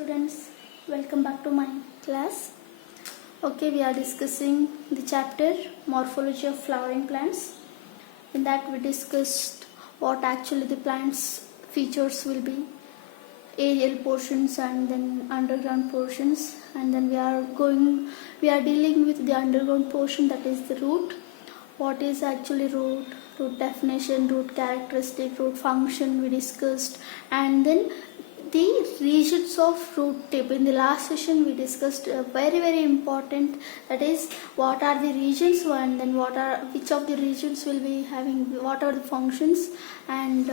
Students, welcome back to my class. Okay, we are discussing the chapter morphology of flowering plants. In that we discussed what actually the plant's features will be, aerial portions and then underground portions, and then we are dealing with the underground portion, that is the root. What is actually root definition, root characteristic, root function we discussed, and then the regions of root tip. In the last session we discussed very important, that is what are the regions and then which of the regions will be having what are the functions, and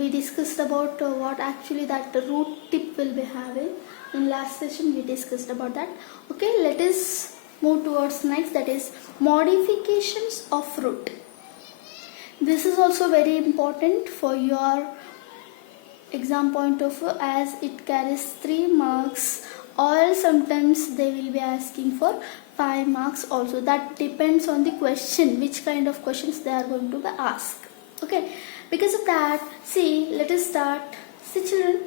we discussed about what actually that the root tip will be having. In last session we discussed about that. Okay, let us move towards next, that is modifications of root. This is also very important for your exam point of view, as it carries 3 marks, or sometimes they will be asking for 5 marks also. That depends on the question, which kind of questions they are going to be asked. Okay, because of that, see, let us start. See children,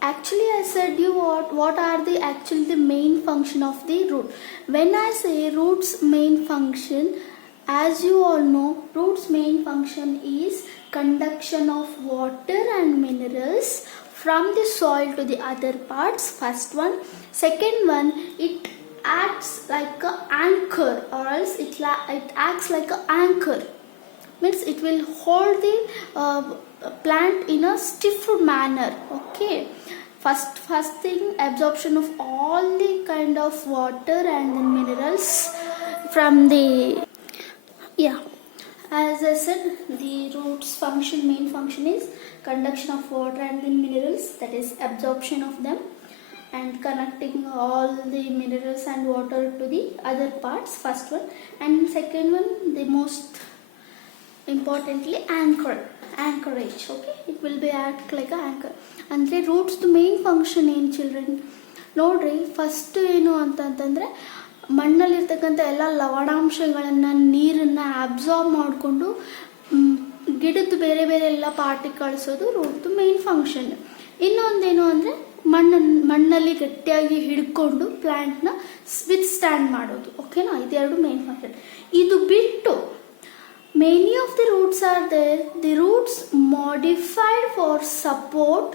actually I said you what are the actually the main function of the root. When I say root's main function, as you all know, root's main function is conduction of water and minerals from the soil to the other parts, first one. Second one, it acts like an anchor, or else it acts like an anchor, means it will hold the plant in a stiff manner. Okay, first thing, absorption of all the kind of water and then minerals from the as I said, the root's main function is conduction of water and then minerals, that is absorption of them and connecting all the minerals and water to the other parts, first one. And second one, the most importantly, anchorage. Okay, it will be act like an anchor. And the roots the main function in children nodri first ಏನು ಅಂತಂದ್ರೆ ಮಣ್ಣಲ್ಲಿರ್ತಕ್ಕಂಥ ಎಲ್ಲ ಲವಣಾಂಶಗಳನ್ನು ನೀರನ್ನು absorb ಮಾಡಿಕೊಂಡು ಗಿಡದ ಬೇರೆ ಎಲ್ಲ ಪಾರ್ಟಿಗೆ ಕಳಿಸೋದು ರೂಟ್ ಮೇನ್ ಫಂಕ್ಷನ್. ಇನ್ನೊಂದೇನು ಅಂದರೆ ಮಣ್ಣಲ್ಲಿ ಗಟ್ಟಿಯಾಗಿ ಹಿಡ್ಕೊಂಡು ಪ್ಲ್ಯಾಂಟ್ನ ವಿತ್ ಮಾಡೋದು. ಓಕೆನಾ, ಇದೆರಡು ಮೇನ್ ಫಂಕ್ಷನ್. ಇದು ಬಿಟ್ಟು many of the roots are there. The roots modified for support,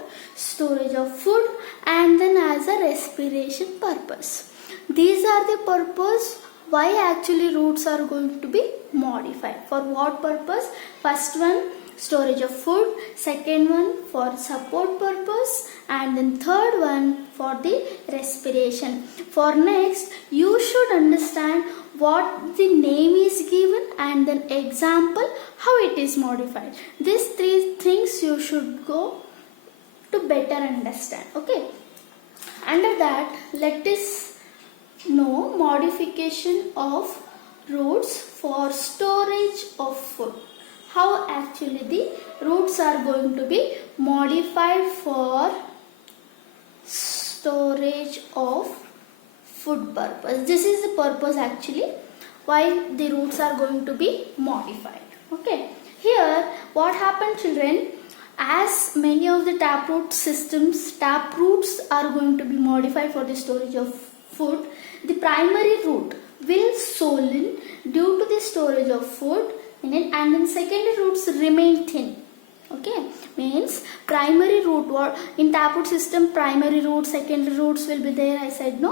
storage of food, and then as a respiration purpose. These are the purpose why actually roots are going to be modified. For what purpose? First one, storage of food. Second one, for support purpose. And then third one, for the respiration. For next, you should understand what the name is given and then example how it is modified. These 3 things you should go to better understand. Okay, under that, let us know modification of roots for storage of food. How actually the roots are going to be modified for storage of food purpose. This is the purpose actually why the roots are going to be modified. Okay, here what happened children, as many of the tap roots are going to be modified for the storage of food, the primary root will swollen due to the storage of food in it, and then secondary roots remain thin. Okay, means primary root, in taproot system primary root, secondary roots will be there, I said no.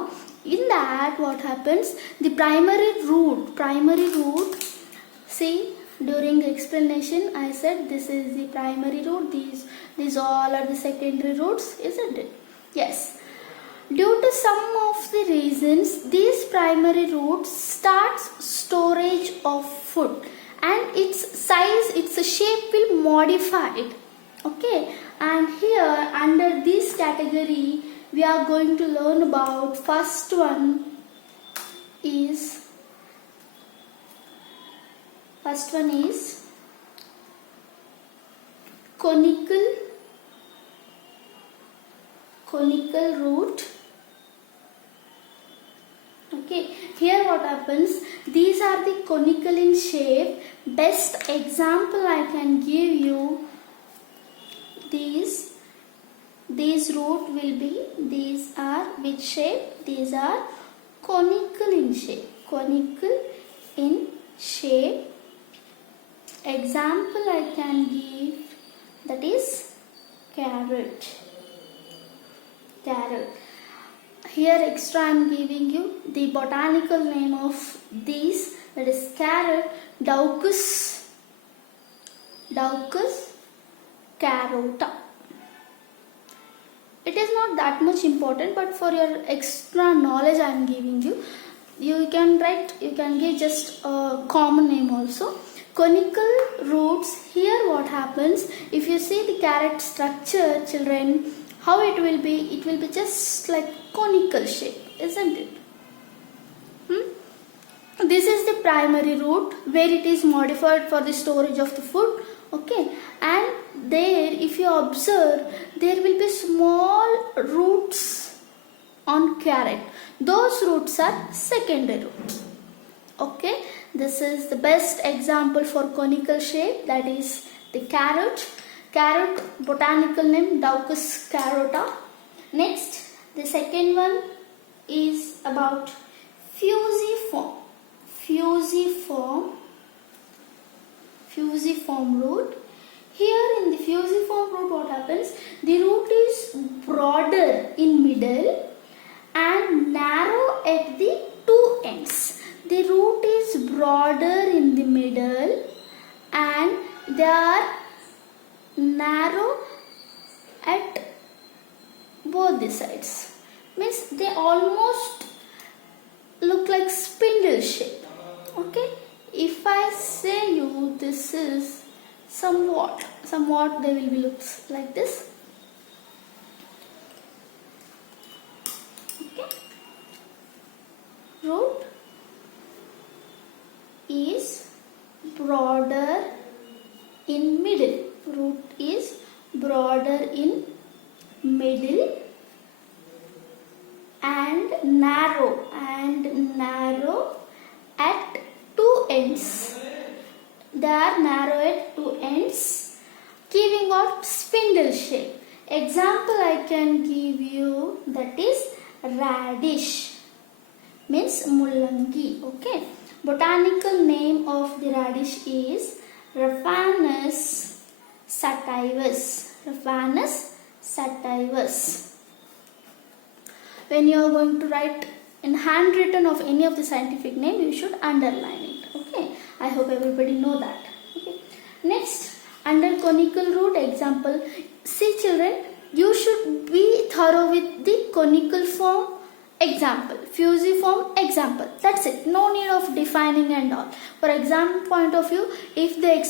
In that what happens, the primary root, see, during the explanation I said this is the primary root, these all are the secondary roots, isn't it? Yes. Due to some of the reasons, these primary roots starts storage of food and its size, its shape will modify it. Okay, and here under this category we are going to learn about first one is conical root. Okay, here what happens, these are the conical in shape. Best example I can give you, these root will be, these are which shape? These are conical in shape. Conical in shape. Example I can give, that is carrot. Carrot. Here extra I am giving you the botanical name of these, that is carrot, Daucus carota. It is not that much important, but for your extra knowledge I am giving you. You can write, you can give just a common name also. Conical roots. Here what happens, if you see the carrot structure, children, how it will be just like conical shape, isn't it? This is the primary root where it is modified for the storage of the food. Okay, and there if you observe, there will be small roots on carrot. Those roots are secondary roots. Okay, this is the best example for conical shape, that is the carrot. Carrot, botanical name Daucus carota. Next, the second one is about fusiform. Fusiform root. Here in the fusiform root, what happens? The root is broader in middle and narrow at the two ends. The root is broader in the middle and they are narrow at both the sides. Means they almost look like spindle shape. Okay, if I say you this is somewhat they will be looks like this. Okay, root is broader in middle. Root is broader in middle and narrow at two ends. They are narrow at two ends, giving out spindle shape. Example I can give you, that is radish, means mullangi. Okay, botanical name of the radish is Raphanus sativus. When you are going to write in handwritten of any of the scientific name, you should underline it. Okay, I hope everybody know that. Okay, next, under conical root example, see children, you should be thorough with the conical form example, fusiform example. That's it. No need of defining and all. For exam point of view, if they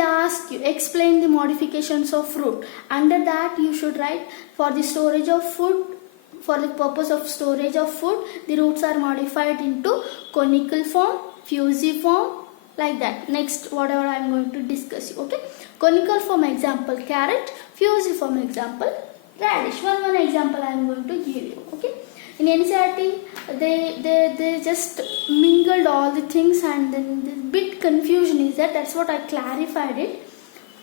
ask you explain the modifications of fruit, under that you should write for the storage of food. For the purpose of storage of food, the roots are modified into conical form, fusiform, like that. Next, whatever I am going to discuss you. Okay, conical form example carrot, fusiform example radish. One example I am going to give you. Okay, in NCERT they just mingled all the things and then the bit confusion is there. That's what I clarified it.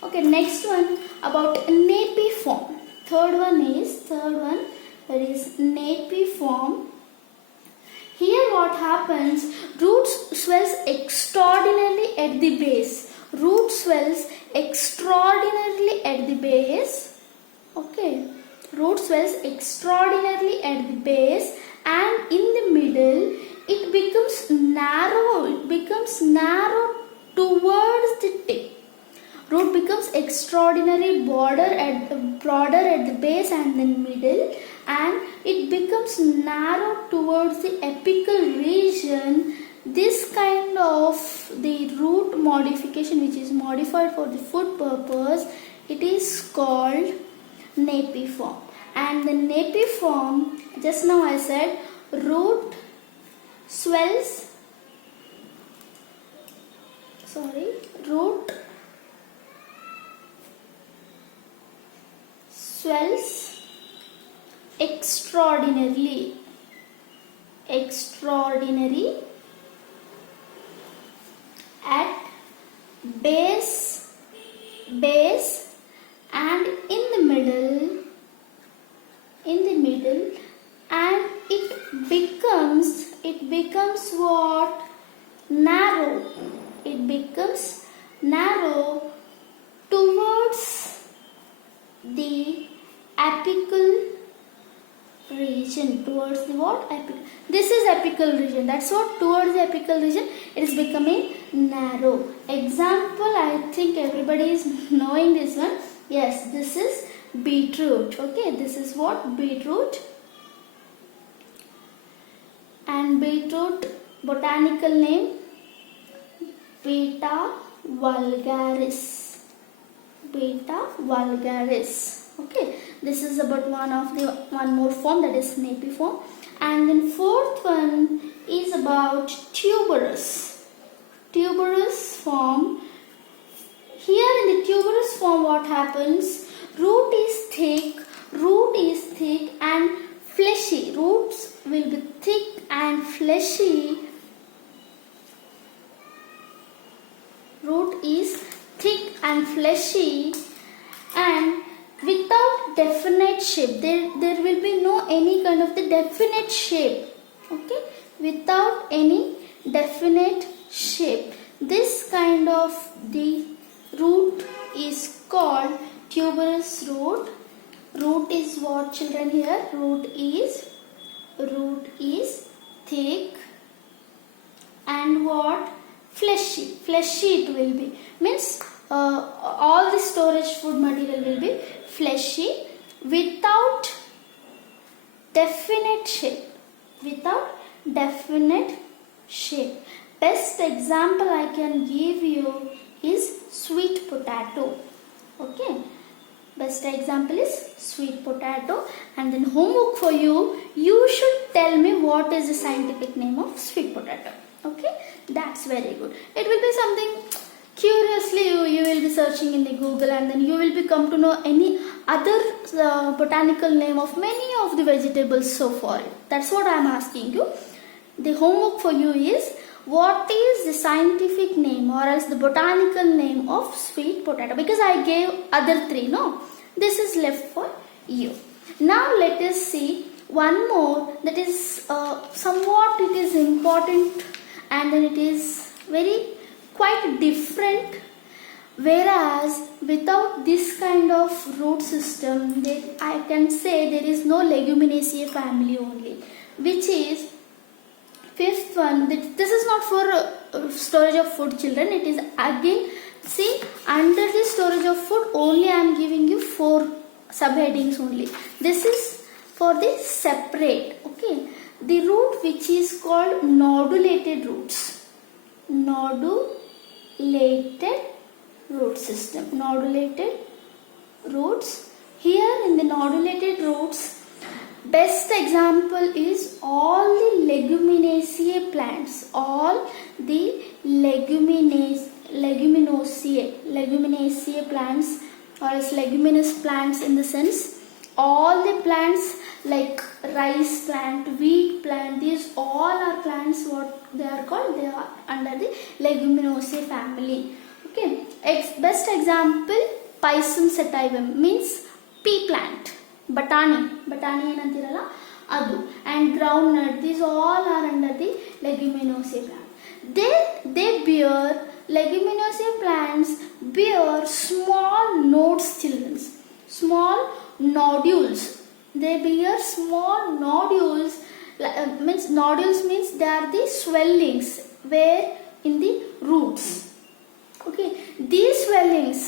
Okay, next one about napiform. Third one that is napiform. Here what happens, roots swells extraordinarily at the base. Root swells extraordinarily at the base. Okay, root swells extraordinarily at the base and in the middle it becomes narrow towards the tip. Root becomes extraordinary broader at the base and then middle, and it becomes narrow towards the apical region. This kind of the root modification, which is modified for the food purpose, it is called napiform. And the napiform, just now I said, root swells extraordinarily at base and in the middle in the middle, and it becomes what? Narrow. It becomes narrow towards the apical region. Towards the what? This is apical region. That's what, towards the apical region it is becoming narrow. Example, I think everybody is knowing this one. Yes, this is beetroot. Okay, this is what? Beetroot. And beetroot botanical name Beta vulgaris. Beta vulgaris. Okay, this is about one more form, that is Napiform. And then fourth one is about tuberous. Tuberous form. Here in the tuberous form, what happens? Root is thick and fleshy. Roots will be thick and fleshy. Root is thick and fleshy and without definite shape. There will be no any kind of the definite shape. Okay, without any definite shape. This kind of the root is called tuberous root. Root is what, children, here? Root is thick and what? Fleshy. Fleshy it will be. Means all the storage food material will be fleshy without definite shape. Without definite shape. Best example I can give you is sweet potato. Okay. Best example is sweet potato. And then homework for you, you should tell me what is the scientific name of sweet potato. Okay, that's very good. It will be something curiously you will be searching in the Google, and then you will become to know any other botanical name of many of the vegetables so far. That's what I am asking you. The homework for you is, what is the scientific name or else the botanical name of sweet potato? Because I gave other three, no? This is left for you. Now let us see one more that is somewhat it is important, and then it is very quite different. Whereas without this kind of root system, I can say there is no Leguminosae family only, which is fifth one. This is not for storage of food, children. It is again, see, under the storage of food only I am giving you 4 subheadings only. This is for the separate. Okay, the root which is called nodulated roots. Nodulated root system. Nodulated roots. Here in the nodulated roots, best example is all the Leguminosae plants. All the Leguminosae plants, or else leguminous plants in the sense, all the plants like rice plant, wheat plant, these all are plants, what they are called? They are under the Leguminosae family. Okay, best example, Pisum sativum means pea plant. Batani ಏನಂತಿರಲ್ಲ ಅದು, and groundnut, these all are under the Leguminosae plant. They bear, Leguminosae plants bear small nodes, children, small nodules. They bear small nodules. Nodules means they are the swellings where in the roots. Okay, these swellings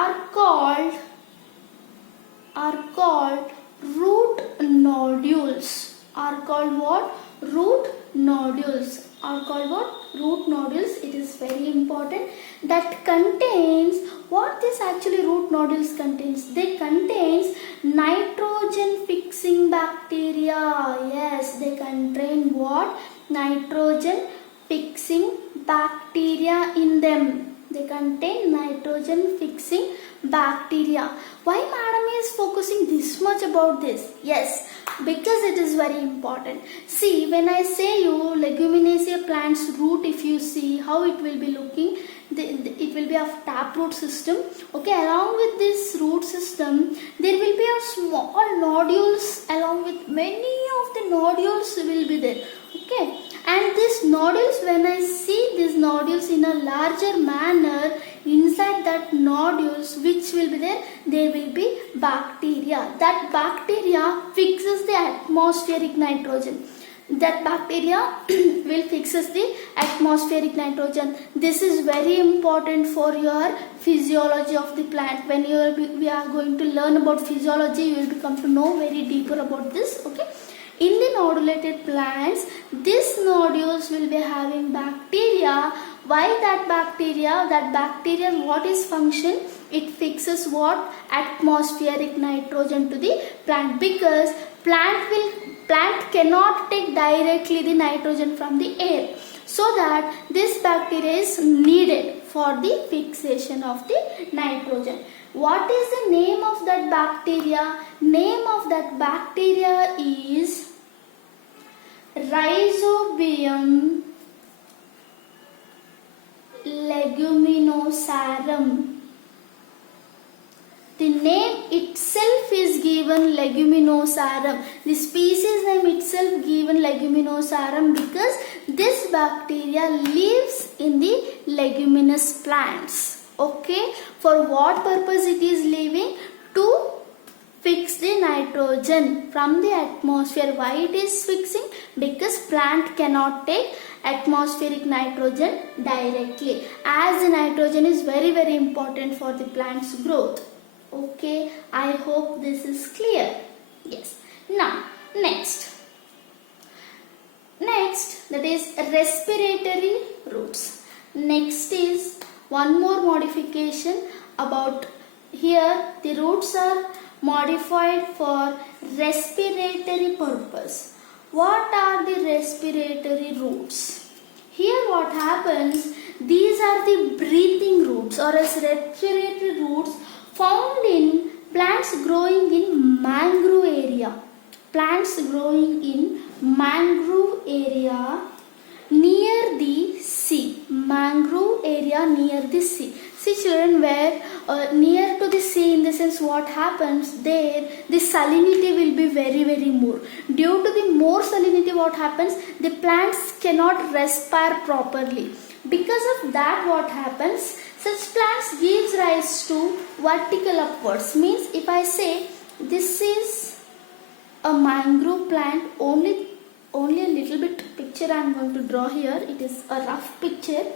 are called root nodules. Are called what? Root nodules. Are called what? Root nodules. It is very important. That contains, what this actually root nodules contains? They contains nitrogen fixing bacteria. Yes, they contain what? Nitrogen fixing bacteria in them. They contain nitrogen fixing bacteria. Why madam is focusing this much about this? Yes, because it is very important. See, when I say you Leguminosae plant's root, if you see how it will be looking, it will be a taproot system. Okay, along with this root system, there will be a small nodules. Along with many of the nodules will be there. Okay, and these nodules, when I see these nodules in a larger manner, inside that nodules which will be there will be bacteria. That bacteria fixes the atmospheric nitrogen. That bacteria will fixes the atmospheric nitrogen. This is very important for your physiology of the plant. When we are going to learn about physiology, you will become to know very deeper about this. Okay. In the nodulated plants, these nodules will be having bacteria. Why that bacteria? That bacteria, what is function? It fixes what? Atmospheric nitrogen to the plant, because plant cannot take directly the nitrogen from the air. So that this bacteria is needed for the fixation of the nitrogen. What is the name of that bacteria? Name of that bacteria is Rhizobium leguminosarum. The name itself is given Leguminosarum. The species name itself given Leguminosarum because this bacteria lives in the leguminous plants. Okay, for what purpose it is living? To fix the nitrogen from the atmosphere. Why it is fixing? Because plant cannot take atmospheric nitrogen directly, as the nitrogen is very important for the plant's growth. Okay, I hope this is clear. Yes. Now, next that is respiratory roots. Next is one more modification about here. The roots are modified for respiratory purpose. What are the respiratory roots? Here what happens, these are the breathing roots or as respiratory roots found in plants growing in mangrove area. Plants growing in mangrove area near the sea. Mangrove area near the sea. See children, where near to the sea, in the sense what happens there, the salinity will be very more. Due to the more salinity, what happens, the plants cannot respire properly. Because of that, what happens, such plants gives rise to vertical upwards. Means if I say this is a mangrove plant, only a little bit picture I am going to draw here. It is a rough picture.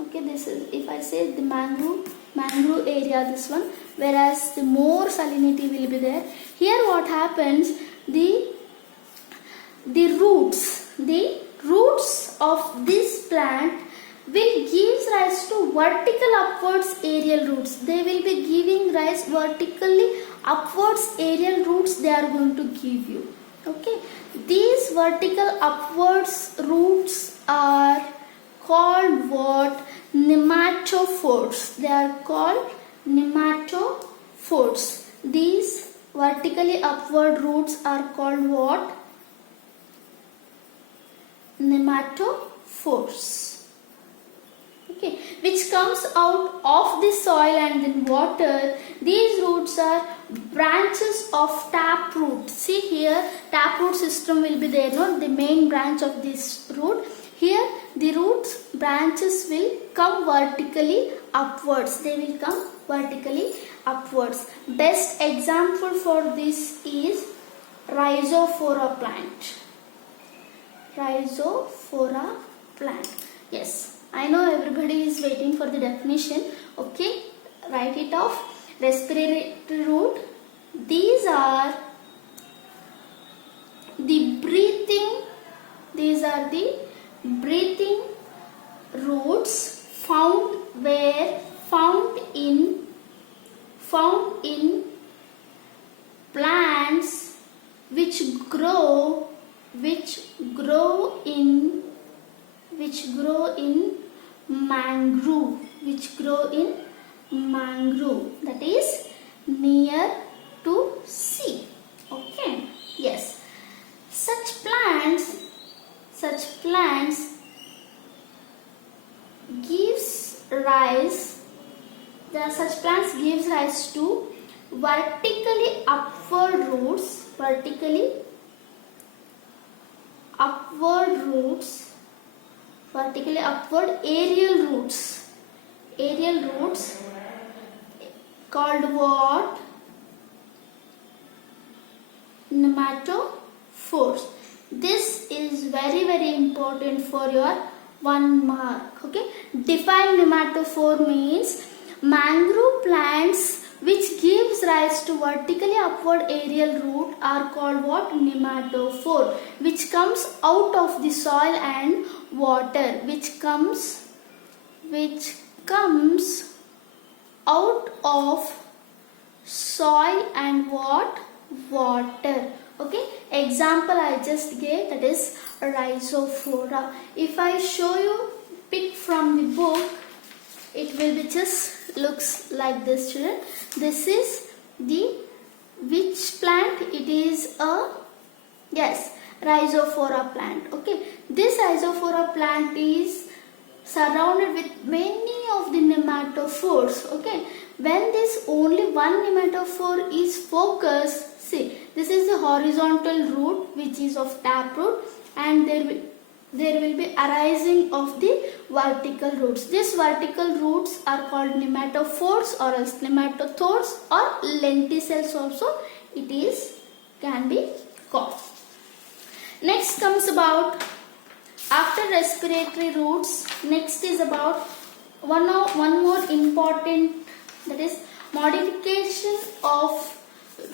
Okay, this is, if I say the mangrove area, this one, whereas the more salinity will be there. Here what happens, the roots of this plant will give rise to vertical upwards aerial roots. They will be giving rise vertically upwards aerial roots they are going to give you. Okay, these vertical upwards roots are called what? Pneumatophores. They are called pneumatophores. These vertically upward roots are called what? Pneumatophores. Okay, which comes out of the soil and in water. These roots are branches of taproot. See here, taproot system will be there, no? The main branch of this root. Here the roots branches will come vertically upwards. They will come vertically upwards. Best example for this is Rhizophora plant. Rhizophora plant. Yes, I know everybody is waiting for the definition. Okay, write it off. Respiratory root. These are the breathing. These are the breathing roots found in plants which grow in mangrove, which grow in mangrove, that is near to sea. Okay, yes, such plants gives rise to vertically upward roots, vertically upward aerial roots called what? Pneumatophores. This is very important for your 1 mark. Okay, define pneumatophore means mangrove plants which gives rise to vertically upward aerial root are called what? Pneumatophore, which comes out of the soil and water, which comes out of soil and what? Water. Okay, example I just gave, that is rhizophora. If I show you pic from the book, it will be just looks like this, children. This is the which plant? It is a rhizophora plant. Okay, this rhizophora plant is surrounded with many of the pneumatophores. Okay, when this only one pneumatophore is focused, see, this is the horizontal root which is of taproot, and there will be arising of the vertical roots. These vertical roots are called pneumatophores or else nematodes or lenticels also it is can be called. Next comes about, after respiratory roots, next is about one more important, that is modification of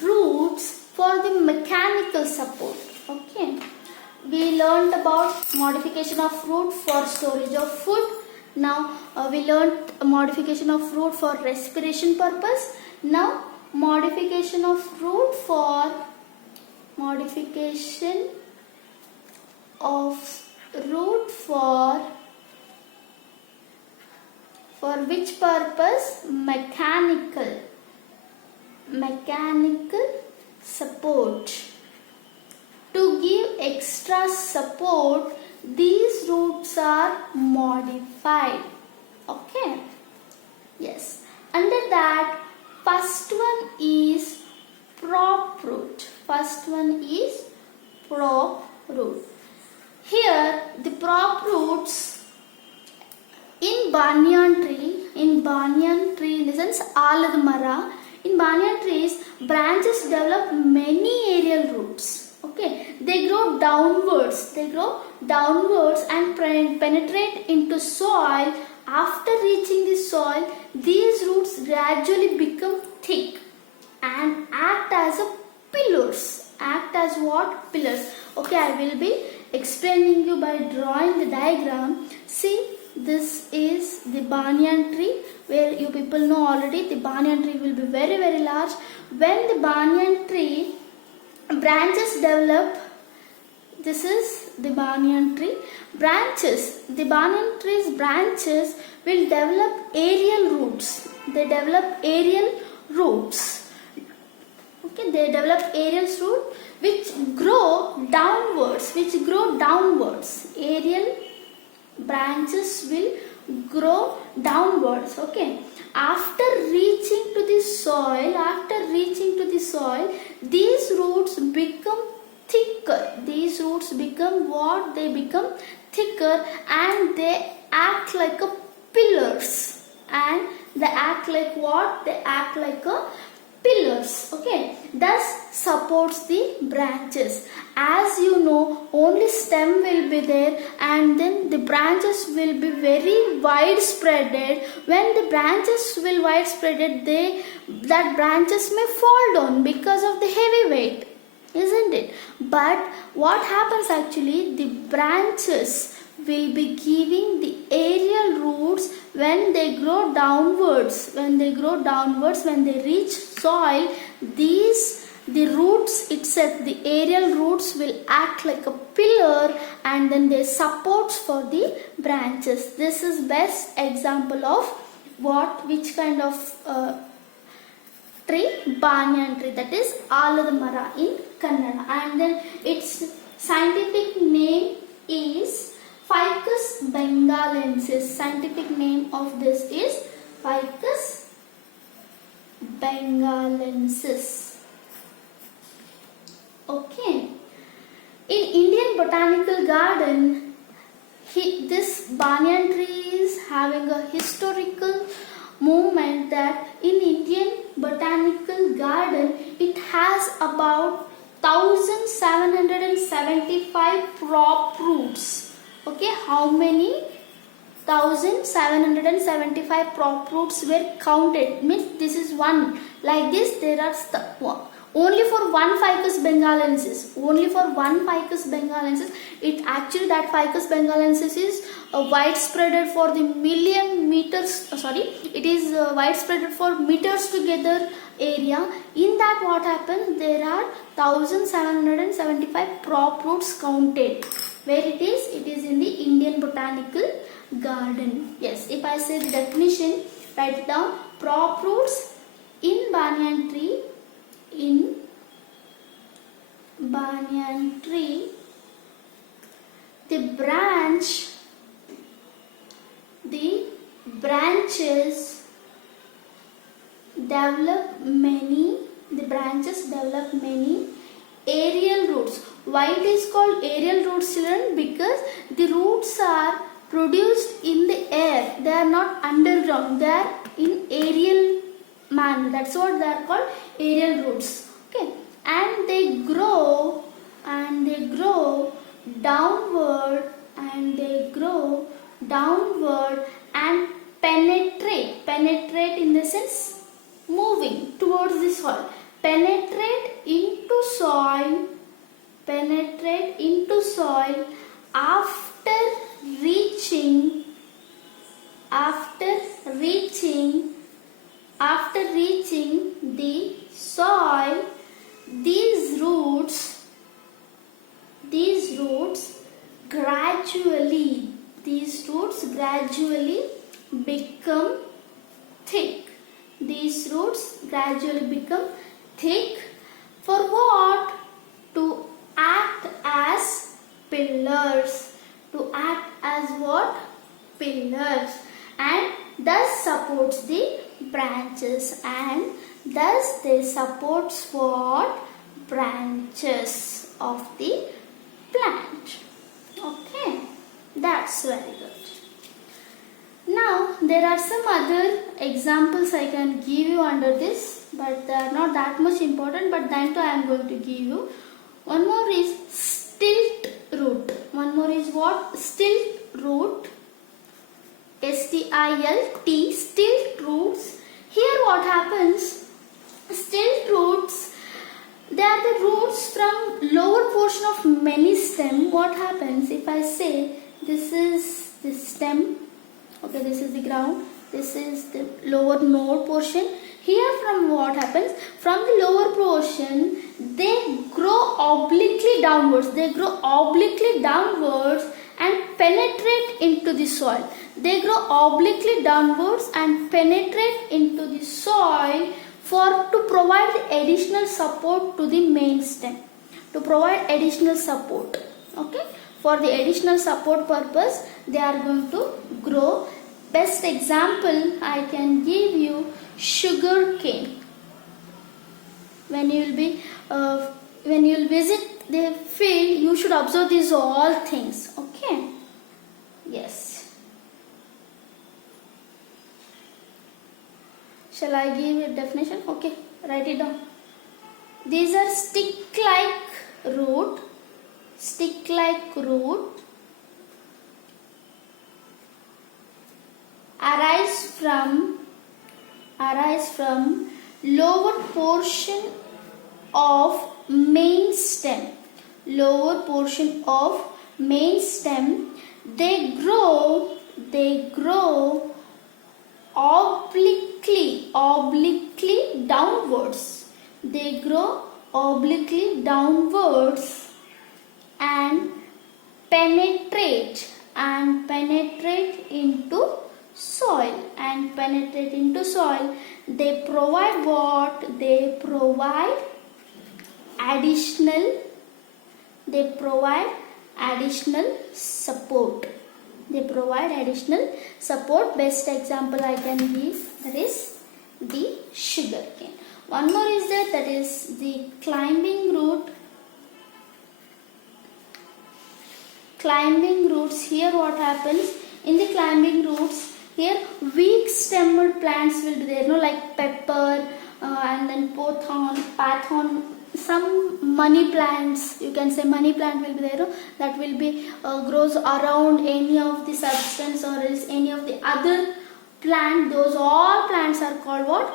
roots for the mechanical support. Okay, we learned about modification of root for storage of food. Now we learned modification of root for respiration purpose. Now modification of root for which purpose? Mechanical support. To give extra support, these roots are modified. Okay, yes. Under that, first one is prop root. Here the prop roots in banyan tree in the sense alad mara, in banyan trees branches develop many aerial roots. Okay, they grow downwards and penetrate into soil. After reaching the soil, these roots gradually become thick and act as pillars. Okay, I will be explaining you by drawing the diagram. See, this is the banyan tree, where you people know already the banyan tree will be very large. When the banyan tree branches develop, this is the banyan tree branches. The banyan tree's branches will develop aerial roots. Okay, they develop aerial roots which grow downwards. Aerial branches will grow downwards. Okay, after reaching to the soil, these roots become thicker. They become thicker and they act like pillars. Okay, thus supports the branches. As you know, only stem will be there and then the branches will be very widespreaded. When the branches will widespreaded, that branches may fall down because of the heavy weight, isn't it? But what happens actually, the branches will be giving the aerial roots when they grow downwards. When they reach soil, these the roots itself, the aerial roots will act like a pillar and then they supports for the branches. This is best example of which kind of tree? Banyan tree, that is Alada Mara in Kannada, and then its scientific name is Ficus bengalensis. Scientific name of this is Ficus bengalensis. Okay. In Indian Botanical Garden, this banyan tree is having a historical movement that in Indian Botanical Garden it has about 1775 prop roots. Okay, how many? 1775 prop roots were counted. Means this is one. Like this, there are only for one Ficus bengalensis. Only for one Ficus bengalensis. It actually, that Ficus bengalensis is widespread for the million meters. It is widespread for meters together area. In that, what happens? There are 1775 prop roots counted. Where it is? It is in the Indian Botanical Garden. Yes, if I say the definition, write it down. Prop roots in banyan tree. In banyan tree, the branches develop many aerial roots. Why it is called aerial roots, children? Because the roots are produced in the air. They are not underground. They are in aerial manner. That's what they are called, aerial roots. Okay, and they grow downward and penetrate in the sense moving towards the soil. Penetrate into soil after reaching the soil. These roots gradually become thick. These roots gradually become thick. For what? To act as pillars. To act as what? Pillars. And thus supports the branches, and thus they supports what? Branches of the plant. Okay, that's very good. Now there are some other examples I can give you under this, but they are not that much important, but then too I am going to give you. One more is stilt root. One more is what? Stilt root. S-T-I-L-T, stilt roots. Here what happens? Stilt roots, they are the roots from lower portion of many stem. What happens if I say this is the stem? Okay, this is the ground. This is the lower node portion. Here from what happens? From the lower portion, they grow obliquely downwards. And penetrate into the soil. They grow obliquely downwards and penetrate into the soil to provide the additional support to the main stem. To provide additional support. Okay. For the additional support purpose, they are going to grow. Best example I can give you, sugar cane. When you will visit the field, you should observe these all things. Okay. Yes. Shall I give a definition? Okay, write it down. These are stick-like root. Arise from lower portion of main stem. They grow obliquely downwards. They grow obliquely downwards and penetrate into soil They provide what? They provide additional support. Best example I can give, that is the sugarcane. One more is there, that is the climbing root. Climbing roots, here what happens in the climbing roots, here weak stemmed plants will be there, like pepper and then pathorn, some money plants, you can say money plant will be there, that will be grows around any of the substance or else any of the other plant. Those all plants are called what?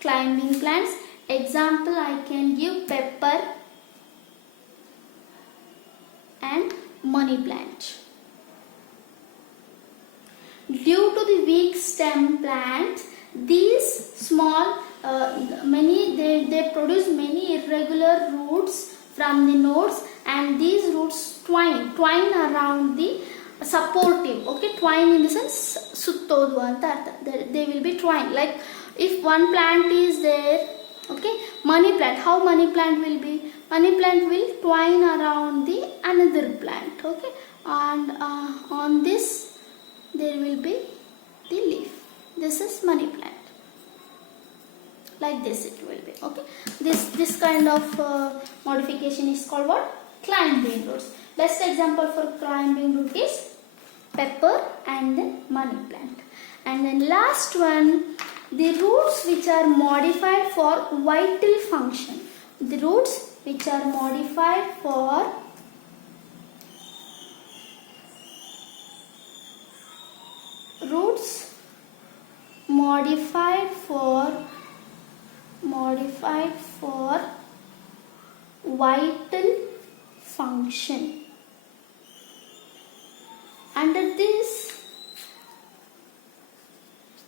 Climbing plants. Example I can give pepper and money plant. Due to the weak stem plants, these small they produce many irregular roots from the nodes, and these roots twine around the supportive. Okay, twine in the sense suttodu anta artha. They will be twine. Like if one plant is there, okay, money plant. How money plant will be? Money plant will twine around the another plant. Okay, and on this there will be the leaf. This is money plant. Like this it will be. Okay, this kind of modification is called what? Climbing roots. Best example for climbing root is pepper and then money plant. And then last one, the roots which are modified for vital function. The roots which are modified for vital function. Under this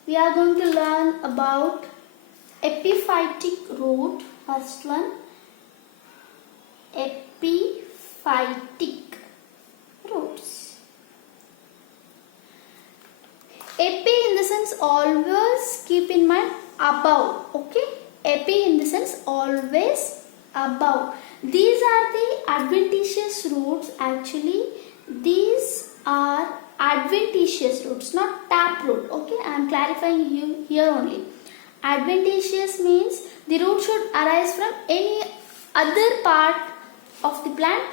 we are going to learn about epiphytic root. First one, epiphytic roots. Epi in the sense always keep in mind above. Okay, epi in the sense always above. These are the adventitious roots. Actually these are adventitious roots, not tap root. Okay, I am clarifying you here only. Adventitious means the root should arise from any other part of the plant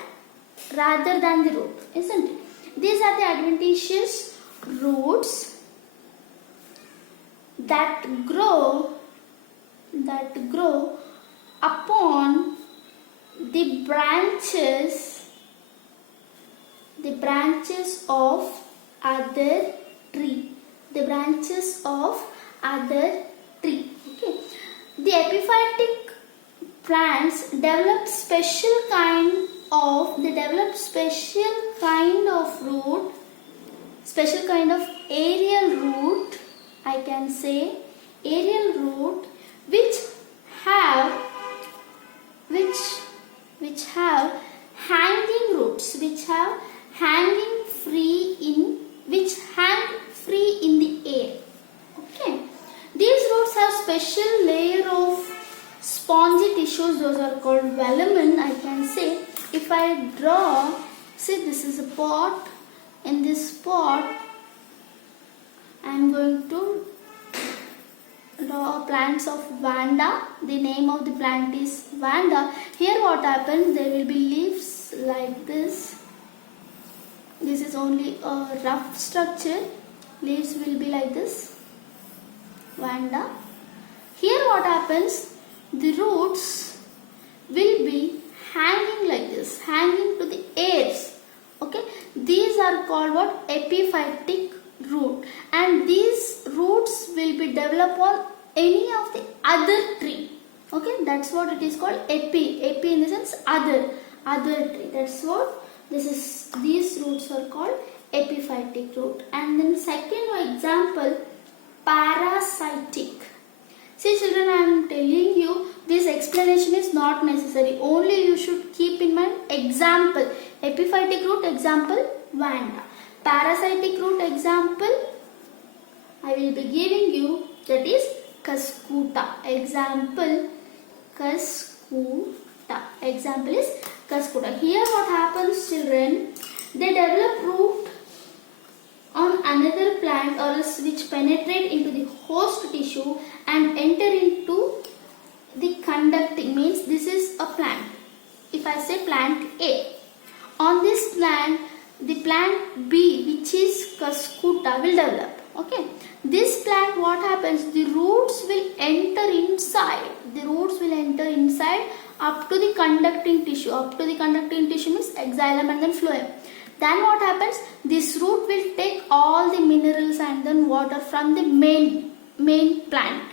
rather than the root, isn't it? These are the adventitious roots that grow upon the branches of other tree. Okay, the epiphytic plants develop special kind of root, special kind of aerial root, I can say aerial root, which have hanging roots, which hang free in the air. Okay, these roots have special layer of spongy tissues. Those are called velamen, I can say. If I draw, see, this is a pot. In this pot I am going to draw plants of vanda. The name of the plant is vanda. Here what happens, there will be leaves like this. This is only a rough structure. Leaves will be like this, vanda. Here what happens, the roots will be hanging like this, hanging to the airs. Okay, these are called what? Epiphytic root, and these roots will be developed on any of the other tree. Okay, that's what it is called. Epi in the sense other tree. That's what this is. These roots are called epiphytic root. And then second example, parasitic. See children, I am telling you, this explanation is not necessary. Only you should keep in mind example. Epiphytic root example Vanda. Parasitic root example I will be giving you, that is Cuscuta. Example Cuscuta. Example is Cuscuta. Here what happens, children? They develop root on another plant or else which penetrate into the host tissue and enter into the conducting, means this is a plant. If I say plant A, on this plant the plant B, which is Cuscuta, will develop. Okay, this plant, what happens, the roots will enter inside. The roots will enter inside up to the conducting tissue. Up to the conducting tissue means xylem and then phloem. Then what happens, this root will take all the minerals and then water from the main plant.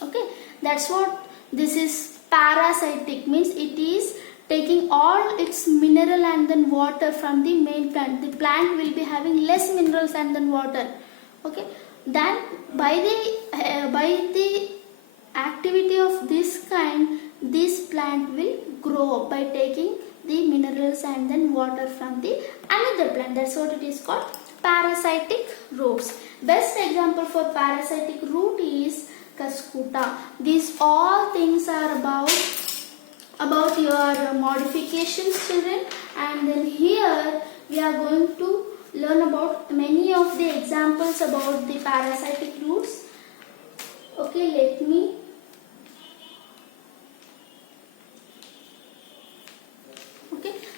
Okay, that's what this is. Parasitic means it is taking all its mineral and then water from the main plant. The plant will be having less minerals and then water. Okay, then by the activity of this kind, this plant will grow by taking the minerals and then water from the another plant. That's what it is called, parasitic roots. Best example for parasitic root is Cuscuta. These all things are about your modifications, children, and then here we are going to learn about many of the examples about the parasitic roots. Okay,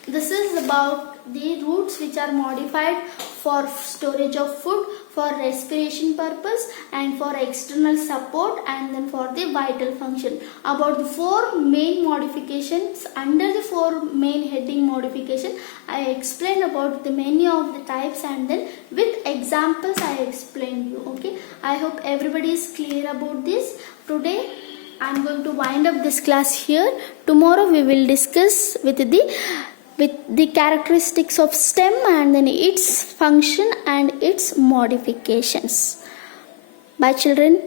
this is about the roots which are modified for storage of food, for respiration purpose, and for external support, and then for the vital function. About the 4 main modifications, under the 4 main heading modification, I explained about the many of the types, and then with examples I explained you. Okay, I hope everybody is clear about this. Today I am going to wind up this class here. Tomorrow we will discuss with the characteristics of stem and then its function and its modifications. Bye, children.